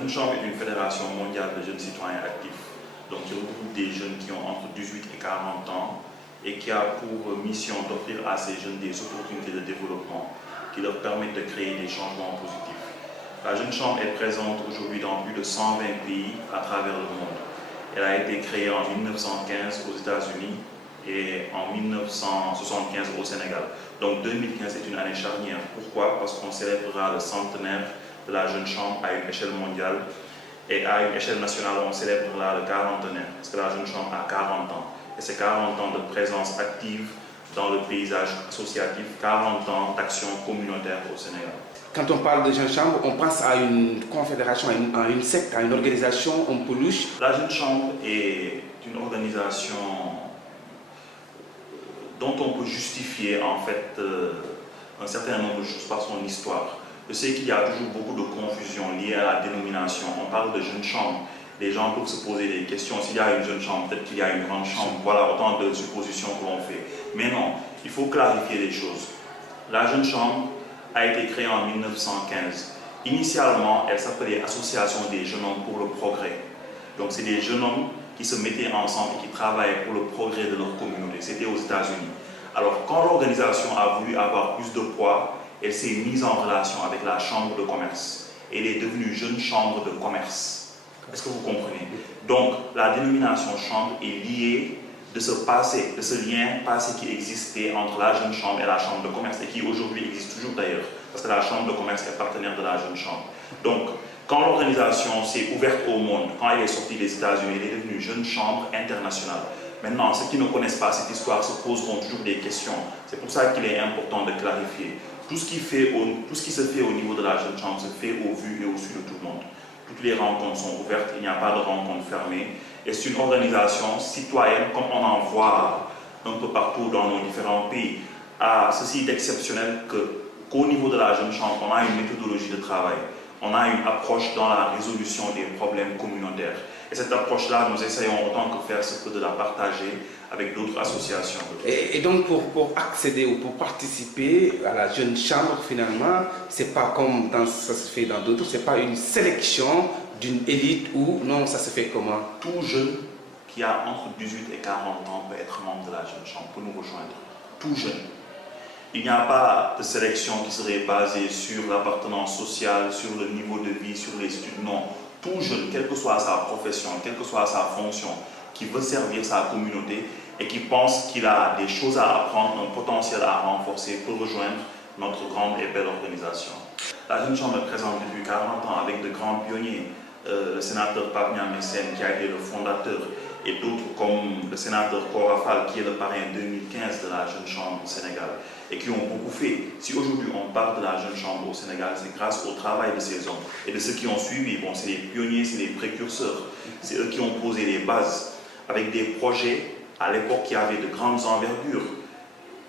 Jeune Chambre est une fédération mondiale de jeunes citoyens actifs, donc qui regroupe des jeunes qui ont entre 18 et 40 ans et qui a pour mission d'offrir à ces jeunes des opportunités de développement qui leur permettent de créer des changements positifs. La Jeune Chambre est présente aujourd'hui dans plus de 120 pays à travers le monde. Elle a été créée en 1915 aux États-Unis et en 1975 au Sénégal. Donc 2015 est une année charnière. Pourquoi? Parce qu'on célébrera le centenaire de la Jeune Chambre à une échelle mondiale et à une échelle nationale on célébrera le 40aire parce que la Jeune Chambre a 40 ans. Et c'est 40 ans de présence active dans le paysage associatif, 40 ans d'action communautaire au Sénégal. Quand on parle de Jeune Chambre, on pense à une confédération, à une secte, à une organisation un peu louche. La Jeune Chambre est une organisation dont on peut justifier en fait un certain nombre de choses par son histoire. Je sais qu'il y a toujours beaucoup de confusion liée à la dénomination. On parle de Jeune Chambre. Les gens peuvent se poser des questions. S'il y a une jeune chambre, peut-être qu'il y a une grande chambre. Voilà autant de suppositions que l'on fait. Mais non, il faut clarifier les choses. La Jeune Chambre a été créée en 1915. Initialement, elle s'appelait Association des jeunes hommes pour le progrès. Donc c'est des jeunes hommes qui se mettaient ensemble et qui travaillaient pour le progrès de leur communauté. C'était aux États-Unis. Alors quand l'organisation a voulu avoir plus de poids, elle s'est mise en relation avec la Chambre de commerce. Elle est devenue Jeune Chambre de commerce. Est-ce que vous comprenez? Donc, la dénomination chambre est liée de ce passé, de ce lien passé qui existait entre la Jeune Chambre et la Chambre de commerce et qui aujourd'hui existe toujours d'ailleurs, parce que la Chambre de commerce est partenaire de la Jeune Chambre. Donc, quand l'organisation s'est ouverte au monde, quand elle est sortie des États-Unis, elle est devenue Jeune Chambre internationale. Maintenant, ceux qui ne connaissent pas cette histoire se poseront toujours des questions. C'est pour ça qu'il est important de clarifier. Tout ce qui se fait au niveau de la Jeune Chambre se fait au vu et au su de tout le monde. Toutes les rencontres sont ouvertes, il n'y a pas de rencontre fermée. Et c'est une organisation citoyenne, comme on en voit un peu partout dans nos différents pays. À ceci d'exceptionnel qu'au niveau de la Jeune Chambre, on a une méthodologie de travail. On a une approche dans la résolution des problèmes communautaires. Et cette approche-là, nous essayons autant que faire ce que de la partager avec d'autres associations. Et donc pour accéder ou pour participer à la Jeune Chambre, finalement, c'est pas comme ça se fait dans d'autres, c'est pas une sélection d'une élite ou non, ça se fait comment? Tout jeune qui a entre 18 et 40 ans peut être membre de la Jeune Chambre, peut nous rejoindre. Tout jeune. Il n'y a pas de sélection qui serait basée sur l'appartenance sociale, sur le niveau de vie, sur les études. Non. Tout jeune, quelle que soit sa profession, quelle que soit sa fonction, qui veut servir sa communauté et qui pense qu'il a des choses à apprendre, un potentiel à renforcer, peut rejoindre notre grande et belle organisation. La Jeune Chambre est présente depuis 40 ans avec de grands pionniers. Le sénateur Pape Niang qui a été le fondateur et d'autres comme le sénateur Kora Fall qui est le parrain 2015 de la Jeune Chambre au Sénégal et qui ont beaucoup fait. Si aujourd'hui on parle de la Jeune Chambre au Sénégal, c'est grâce au travail de ces hommes et de ceux qui ont suivi. Bon, c'est les pionniers, c'est les précurseurs, c'est eux qui ont posé les bases avec des projets à l'époque qui avaient de grandes envergures.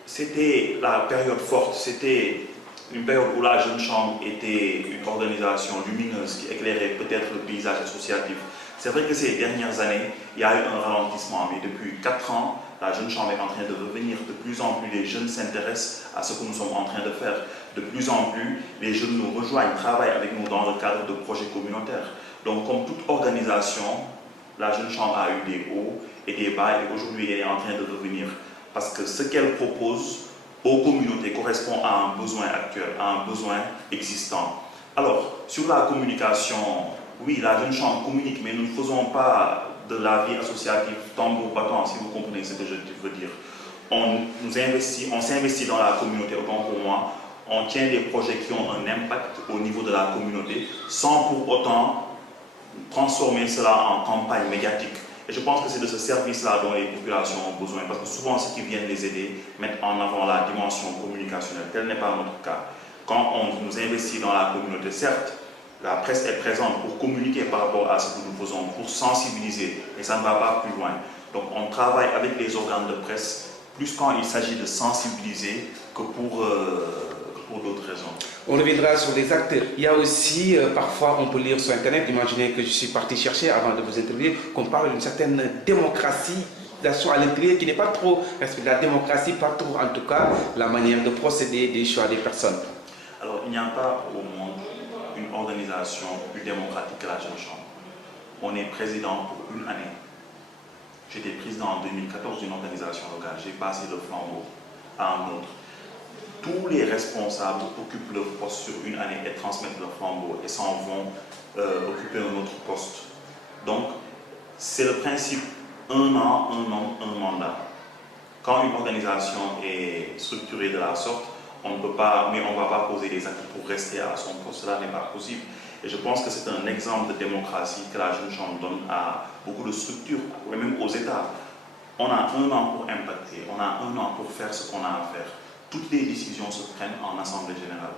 C'était la période forte, c'était une période où la Jeune Chambre était une organisation lumineuse qui éclairait peut-être le paysage associatif. C'est vrai que ces dernières années, il y a eu un ralentissement, mais depuis 4 ans, la Jeune Chambre est en train de revenir. De plus en plus, les jeunes s'intéressent à ce que nous sommes en train de faire. De plus en plus, les jeunes nous rejoignent, travaillent avec nous dans le cadre de projets communautaires. Donc, comme toute organisation, la Jeune Chambre a eu des hauts et des bas, et aujourd'hui, elle est en train de revenir. Parce que ce qu'elle propose aux communautés correspond à un besoin actuel, à un besoin existant. Alors, sur la communication, oui, la Jeune Chambre communique, mais nous ne faisons pas de la vie associative tambour battant, si vous comprenez ce que je veux dire. On s'investit dans la communauté, autant pour moi. On tient des projets qui ont un impact au niveau de la communauté, sans pour autant transformer cela en campagne médiatique. Et je pense que c'est de ce service-là dont les populations ont besoin, parce que souvent ceux qui viennent les aider mettent en avant la dimension communicationnelle. Tel n'est pas notre cas. Quand on nous investit dans la communauté, certes, la presse est présente pour communiquer par rapport à ce que nous faisons, pour sensibiliser, et ça ne va pas plus loin. Donc on travaille avec les organes de presse, plus quand il s'agit de sensibiliser que pour d'autres raisons. On reviendra sur les actes. Il y a aussi, parfois, on peut lire sur Internet, imaginez que je suis parti chercher avant de vous interviewer, qu'on parle d'une certaine démocratie à l'intérieur qui n'est pas trop respectée. La démocratie, pas trop en tout cas, la manière de procéder des choix des personnes. Alors, il n'y a pas au monde une organisation plus démocratique que la Jeune Chambre. On est président pour une année. J'étais président en 2014 d'une organisation locale. J'ai passé le flambeau à un autre. Tous les responsables occupent leur poste sur une année et transmettent leur flambeau et s'en vont occuper un autre poste. Donc, c'est le principe un an, un homme, un mandat. Quand une organisation est structurée de la sorte, on ne peut pas, mais on ne va pas poser des actes pour rester à son poste. Cela n'est pas possible. Et je pense que c'est un exemple de démocratie que la Jeune Chambre donne à beaucoup de structures, et même aux États. On a un an pour impacter, on a un an pour faire ce qu'on a à faire. Toutes les décisions se prennent en Assemblée Générale.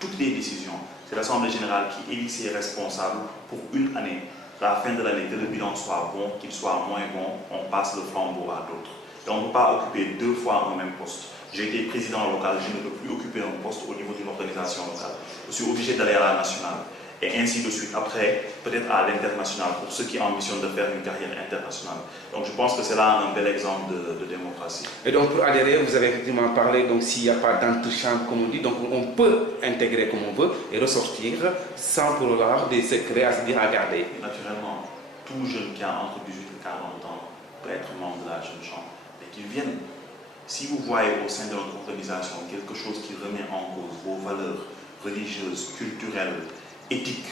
Toutes les décisions. C'est l'Assemblée Générale qui élit ses responsables pour une année. À la fin de l'année, que le bilan soit bon, qu'il soit moins bon, on passe le flambeau à d'autres. Et on ne peut pas occuper deux fois un même poste. J'ai été président local, je ne peux plus occuper un poste au niveau d'une organisation locale. Je suis obligé d'aller à la nationale. Et ainsi de suite. Après, peut-être à l'international, pour ceux qui ambitionnent de faire une carrière internationale. Donc je pense que c'est là un bel exemple de démocratie. Et donc pour adhérer, vous avez effectivement parlé, donc s'il n'y a pas d'antichambre, comme on dit, donc on peut intégrer comme on veut et ressortir sans pour avoir des secrets à se dire à garder. Naturellement, tout jeune qui a entre 18 et 40 ans peut être membre de la Jeune Chambre. Et qu'il vienne. Si vous voyez au sein de notre organisation quelque chose qui remet en cause vos valeurs religieuses, culturelles, éthique,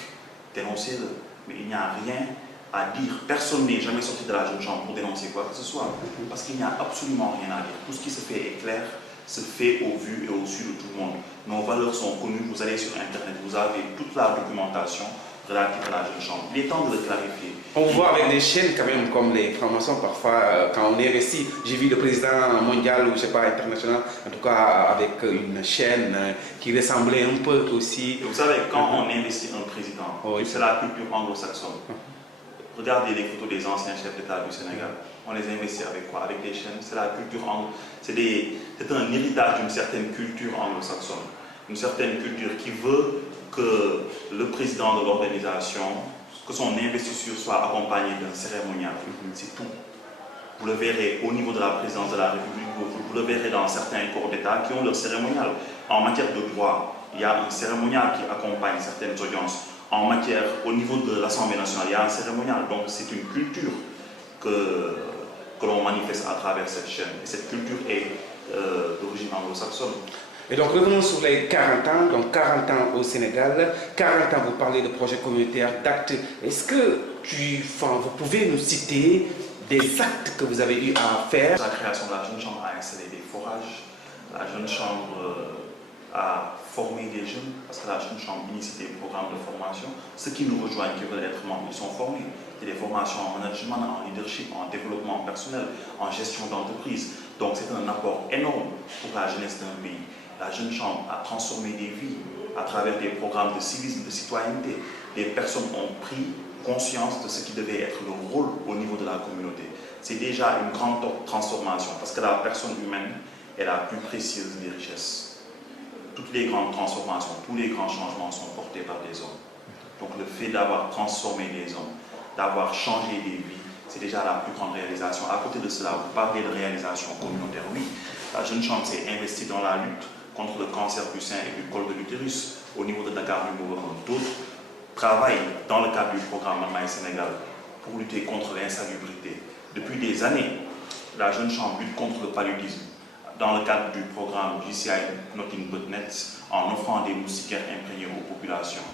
dénoncez-le. Mais il n'y a rien à dire. Personne n'est jamais sorti de la Jeune Chambre pour dénoncer quoi que ce soit. Parce qu'il n'y a absolument rien à dire. Tout ce qui se fait est clair, se fait au vu et au su de tout le monde. Nos valeurs sont connues. Vous allez sur Internet, vous avez toute la documentation relative à la Jeune Chambre. Il est temps de le clarifier. On voit avec des chaînes quand même comme les francs-maçons parfois quand on est récit. J'ai vu le président mondial ou je sais pas international, en tout cas avec une chaîne qui ressemblait un peu aussi. Et vous savez, quand on investit un président, c'est la culture anglo-saxonne. Regardez les photos des anciens chefs d'État du Sénégal. On les investit avec quoi? Avec des chaînes. C'est la culture anglo-saxonne. C'est un héritage d'une certaine culture anglo-saxonne. Une certaine culture qui veut que le président de l'organisation, que son investiture soit accompagnée d'un cérémonial. C'est tout. Vous le verrez au niveau de la présidence de la République, vous le verrez dans certains corps d'État qui ont leur cérémonial. En matière de droit, il y a un cérémonial qui accompagne certaines audiences. En matière, au niveau de l'Assemblée nationale, il y a un cérémonial. Donc c'est une culture que l'on manifeste à travers cette chaîne. Et cette culture est d'origine anglo-saxonne. Et donc revenons sur les 40 ans, donc 40 ans au Sénégal, 40 ans vous parlez de projets communautaires, d'actes. Est-ce que vous pouvez nous citer des actes que vous avez eu à faire? La création de la Jeune Chambre a installé des forages, la Jeune Chambre a formé des jeunes, parce que la Jeune Chambre initie des programmes de formation. Ceux qui nous rejoignent, qui veulent être membres, ils sont formés. Il y a des formations en management, en leadership, en développement personnel, en gestion d'entreprise. Donc c'est un apport énorme pour la jeunesse d'un pays. La Jeune Chambre a transformé des vies à travers des programmes de civisme, de citoyenneté. Les personnes ont pris conscience de ce qui devait être leur rôle au niveau de la communauté. C'est déjà une grande transformation parce que la personne humaine est la plus précieuse des richesses. Toutes les grandes transformations, tous les grands changements sont portés par des hommes. Donc le fait d'avoir transformé les hommes, d'avoir changé des vies, c'est déjà la plus grande réalisation. À côté de cela, vous parlez de réalisation communautaire. Oui, la Jeune Chambre s'est investie dans la lutte contre le cancer du sein et du col de l'utérus au niveau de Dakar numéro 1. D'autres travaillent dans le cadre du programme Manmaï Sénégal pour lutter contre l'insalubrité. Depuis des années, la Jeune Chambre lutte contre le paludisme dans le cadre du programme GCI Nothing But Nets en offrant des moustiquaires imprégnés aux populations.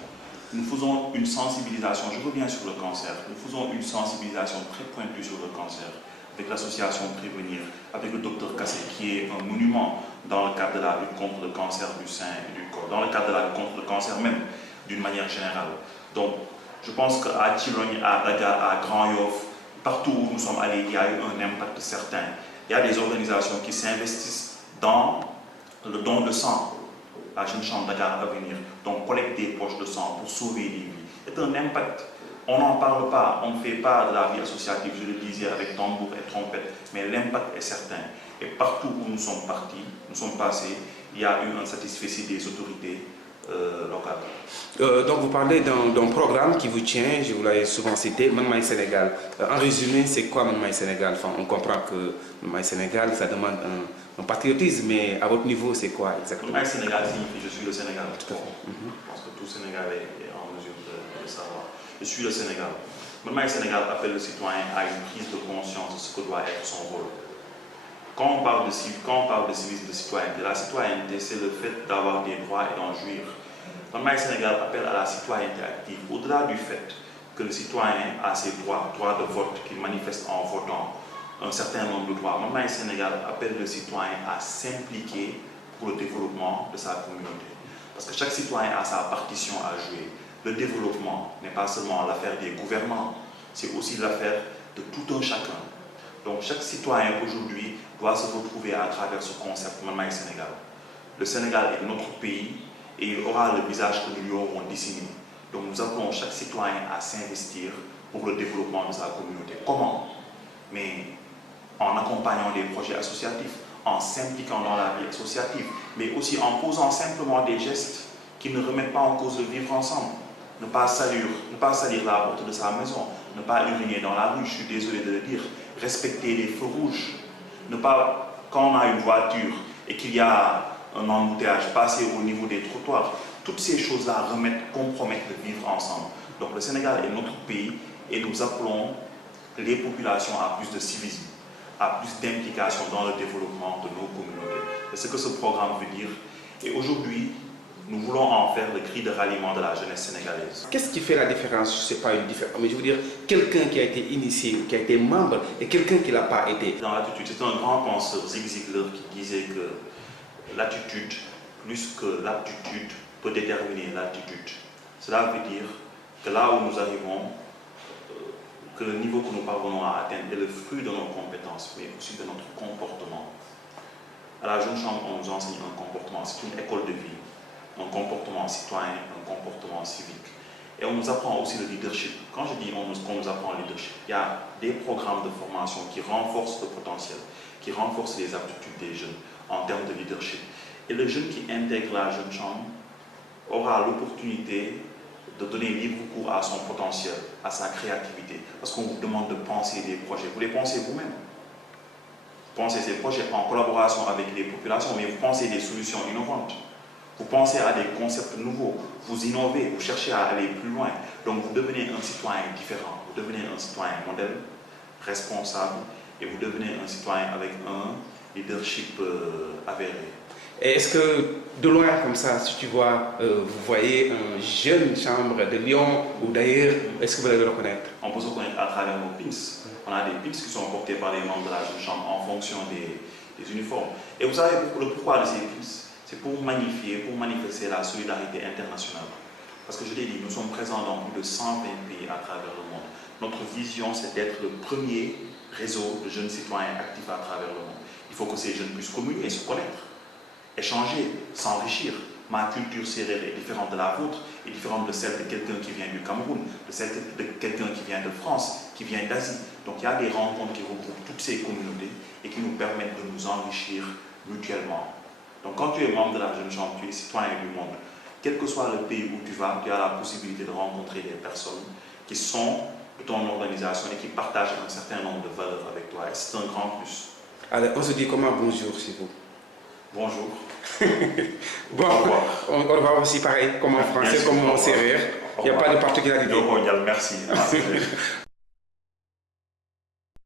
Nous faisons une sensibilisation, je reviens sur le cancer, nous faisons une sensibilisation très pointue sur le cancer avec l'association Prévenir, avec le docteur Kassé qui est un monument dans le cadre de la lutte contre le cancer du sein et du corps, dans le cadre de la lutte contre le cancer même, d'une manière générale. Donc, je pense qu'à Tirogne, à Daga, à Grand Yoff, partout où nous sommes allés, il y a eu un impact certain. Il y a des organisations qui s'investissent dans le don de sang. La Jeune Chambre Dakar Avenir, donc collecte des poches de sang pour sauver des vies. C'est un impact. On n'en parle pas, on ne fait pas de la vie associative, je le disais, avec tambour et trompette, mais l'impact est certain. Et partout où nous sommes partis, nous sommes passés, il y a eu un satisfecit des autorités locales. Donc vous parlez d'un programme qui vous tient, je vous l'ai souvent cité, Manmaï Sénégal. En résumé, c'est quoi Manmaï Sénégal? Enfin, on comprend que Manmaï Sénégal, ça demande un patriotisme, mais à votre niveau, c'est quoi exactement? Manmaï Sénégal signifie je suis le Sénégal. Je pense que tout Sénégalais est je suis le Sénégal. Maintenant, le Sénégal appelle le citoyen à une prise de conscience de ce que doit être son rôle. Quand on parle de civisme, de citoyenneté, la citoyenneté, c'est le fait d'avoir des droits et d'en jouir. Maintenant, le Sénégal appelle à la citoyenneté active, au-delà du fait que le citoyen a ses droits de vote qu'il manifeste en votant un certain nombre de droits. Maintenant, le Sénégal appelle le citoyen à s'impliquer pour le développement de sa communauté. Parce que chaque citoyen a sa partition à jouer. Le développement n'est pas seulement l'affaire des gouvernants, c'est aussi l'affaire de tout un chacun. Donc chaque citoyen aujourd'hui doit se retrouver à travers ce concept Mamaye Sénégal. Le Sénégal est notre pays et il aura le visage que nous lui aurons dessiné. Donc nous appelons chaque citoyen à s'investir pour le développement de sa communauté. Comment? Mais en accompagnant des projets associatifs, en s'impliquant dans la vie associative, mais aussi en posant simplement des gestes qui ne remettent pas en cause le vivre ensemble. Ne pas salir la porte de sa maison, ne pas uriner dans la rue, je suis désolé de le dire, respecter les feux rouges, ne pas, quand on a une voiture et qu'il y a un embouteillage, passer au niveau des trottoirs. Toutes ces choses-là compromettent le vivre ensemble. Donc le Sénégal est notre pays et nous appelons les populations à plus de civisme, à plus d'implication dans le développement de nos communautés. C'est ce que ce programme veut dire. Et aujourd'hui, nous voulons en faire le cri de ralliement de la jeunesse sénégalaise. Qu'est-ce qui fait la différence? Je ne sais pas une différence, mais je veux dire, quelqu'un qui a été initié, qui a été membre, et quelqu'un qui ne l'a pas été. Dans l'attitude, c'est un grand penseur, Zig Ziglar, qui disait que l'attitude, plus que l'aptitude, peut déterminer l'attitude. Cela veut dire que là où nous arrivons, que le niveau que nous parvenons à atteindre est le fruit de nos compétences, mais aussi de notre comportement. À la Jeune Chambre, on nous enseigne un comportement, c'est une école de vie, un comportement citoyen, un comportement civique. Et on nous apprend aussi le leadership. Quand je dis qu'on nous apprend le leadership, il y a des programmes de formation qui renforcent le potentiel, qui renforcent les aptitudes des jeunes en termes de leadership. Et le jeune qui intègre la Jeune Chambre aura l'opportunité de donner libre cours à son potentiel, à sa créativité. Parce qu'on vous demande de penser des projets. Vous les pensez vous-même. Vous pensez ces projets en collaboration avec les populations, mais vous pensez des solutions innovantes. Vous pensez à des concepts nouveaux. Vous innovez, vous cherchez à aller plus loin. Donc vous devenez un citoyen différent. Vous devenez un citoyen modèle, responsable, et vous devenez un citoyen avec un leadership avéré. Et est-ce que de loin comme ça, si tu vois, vous voyez un jeune chambre de Lyon ou d'ailleurs, est-ce que vous allez le reconnaître? On peut se reconnaître à travers nos pins. On a des pins qui sont portés par les membres de la Jeune Chambre en fonction des uniformes. Et vous savez le pourquoi de ces pins? C'est pour magnifier, pour manifester la solidarité internationale. Parce que je l'ai dit, nous sommes présents dans plus de 120 pays à travers le monde. Notre vision, c'est d'être le premier réseau de jeunes citoyens actifs à travers le monde. Il faut que ces jeunes puissent communier, se connaître, échanger, s'enrichir. Ma culture sérère est différente de la vôtre, est différente de celle de quelqu'un qui vient du Cameroun, de celle de quelqu'un qui vient de France, qui vient d'Asie. Donc il y a des rencontres qui regroupent toutes ces communautés et qui nous permettent de nous enrichir mutuellement. Donc quand tu es membre de la Jeune Chambre, tu es citoyen du monde. Quel que soit le pays où tu vas, tu as la possibilité de rencontrer des personnes qui sont de ton organisation et qui partagent un certain nombre de valeurs avec toi. Et c'est un grand plus. Alors, on se dit comment bonjour chez vous? Bonjour. Bon, on va aussi pareil, comme en français, comme en sérère. Il n'y a pas de particularité. Merci.